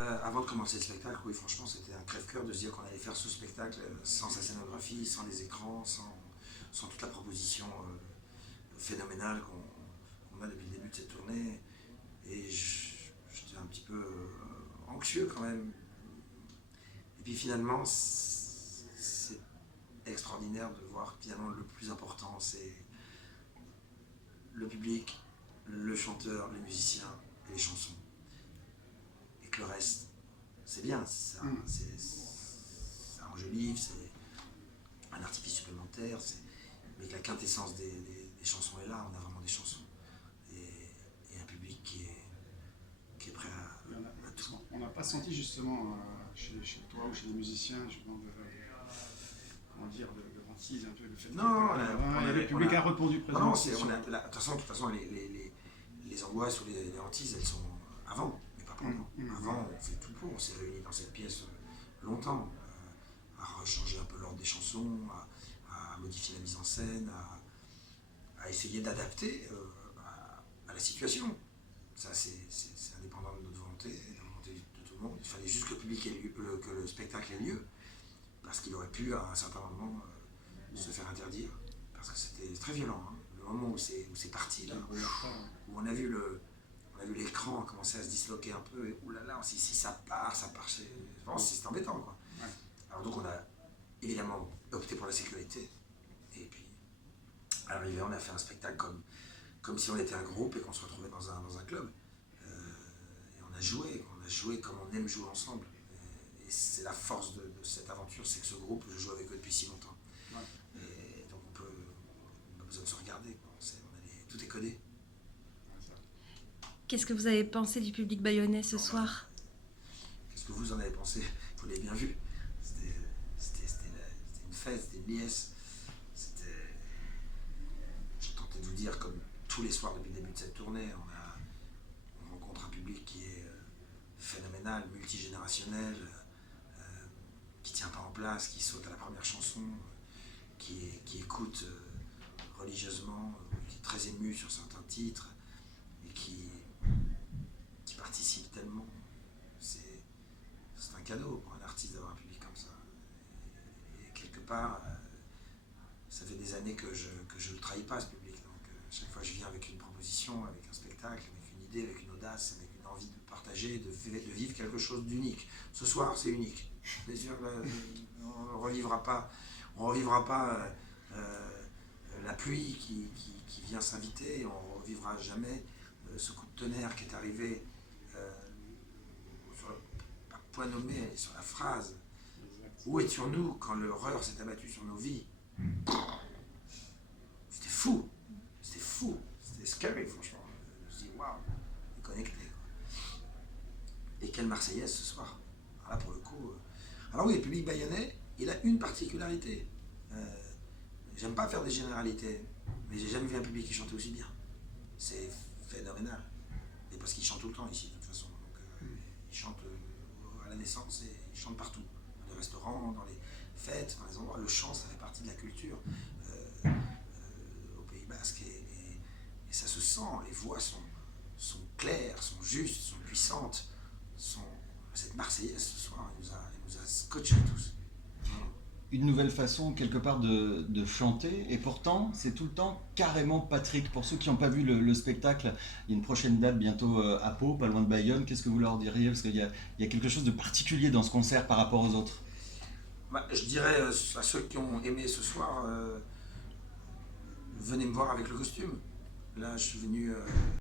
Avant de commencer le spectacle, oui, franchement, c'était un crève-cœur de se dire qu'on allait faire ce spectacle sans sa scénographie, sans les écrans, sans toute la proposition phénoménale qu'on a depuis le début de cette tournée. Et j'étais un petit peu anxieux quand même. Et puis finalement, c'est extraordinaire de voir que finalement le plus important, c'est le public, le chanteur, les musiciens et les chansons. Et que le reste, c'est bien, ça enjolive, c'est un artifice supplémentaire, mais que la quintessence des chansons est là, on a vraiment des chansons. Et un public qui est prêt à tout. On n'a pas senti justement chez toi ou chez les musiciens, justement, de hantise un peu, le fait Non, le public a répondu présent. Non, de toute façon, les angoisses ou les hantises, elles sont avant, mais pas pendant. Avant, on fait tout pour, on s'est réunis dans cette pièce longtemps, à rechanger un peu l'ordre des chansons, à modifier la mise en scène, à essayer d'adapter à la situation. Ça, c'est indépendant de notre volonté, de la volonté de tout le monde. Il fallait juste que le public ait lieu, que le spectacle ait lieu, parce qu'il aurait pu, à un certain moment, se faire interdire, parce que c'était très violent. Hein. Le moment où c'est parti, là, où on a vu l'écran commencer à se disloquer un peu, et oulala, si ça part, c'est embêtant, quoi. Ouais. Alors donc on a évidemment opté pour la sécurité, et puis à l'arrivée on a fait un spectacle comme si on était un groupe et qu'on se retrouvait dans un club. Et on a joué comme on aime jouer ensemble. Et c'est la force de cette aventure, c'est que ce groupe, je joue avec eux depuis si longtemps. Ouais. Et donc on n'a pas besoin de se regarder, quoi. Tout est codé. Qu'est-ce que vous avez pensé du public bayonnais ce soir? Qu'est-ce que vous en avez pensé? Vous l'avez bien vu. C'était une fête, c'était une liesse. Je tentais de vous dire, comme tous les soirs depuis le début de cette tournée, on rencontre un public qui est phénoménal, multigénérationnel, qui tient pas en place, qui saute à la première chanson, qui écoute religieusement, qui est très ému sur certains titres et qui participe tellement. C'est un cadeau pour un artiste d'avoir un public comme ça. Et quelque part, ça fait des années que je ne trahis pas ce public. Donc chaque fois je viens avec une proposition, avec un spectacle, avec une idée, avec une audace, avec une envie de partager, de vivre quelque chose d'unique. Ce soir, c'est unique. Bien sûr, on ne revivra pas la pluie qui vient s'inviter, on ne revivra jamais ce coup de tonnerre qui est arrivé par point nommé sur la phrase. Où étions-nous quand l'horreur s'est abattue sur nos vies? C'était fou, c'était scary, franchement. Je me dis, waouh, on est connecté. Et quelle Marseillaise ce soir. Alors là, pour le coup. Alors oui, le public bayonnais, il a une particularité. J'aime pas faire des généralités, mais j'ai jamais vu un public qui chantait aussi bien. C'est phénoménal. Et parce qu'il chante tout le temps ici, de toute façon. Donc, il chante à la naissance et il chante partout. Dans les restaurants, dans les fêtes, dans les endroits. Le chant, ça fait partie de la culture au Pays Basque. Et ça se sent, les voix sont claires, sont justes, sont puissantes. Cette Marseillaise ce soir, elle nous a scotchés tous. Une nouvelle façon quelque part de chanter, et pourtant c'est tout le temps carrément Patrick. Pour ceux qui n'ont pas vu le spectacle, il y a une prochaine date bientôt à Pau, pas loin de Bayonne. Qu'est-ce que vous leur diriez? Parce qu'il y a quelque chose de particulier dans ce concert par rapport aux autres. Je dirais à ceux qui ont aimé ce soir, venez me voir avec le costume. Là je suis venu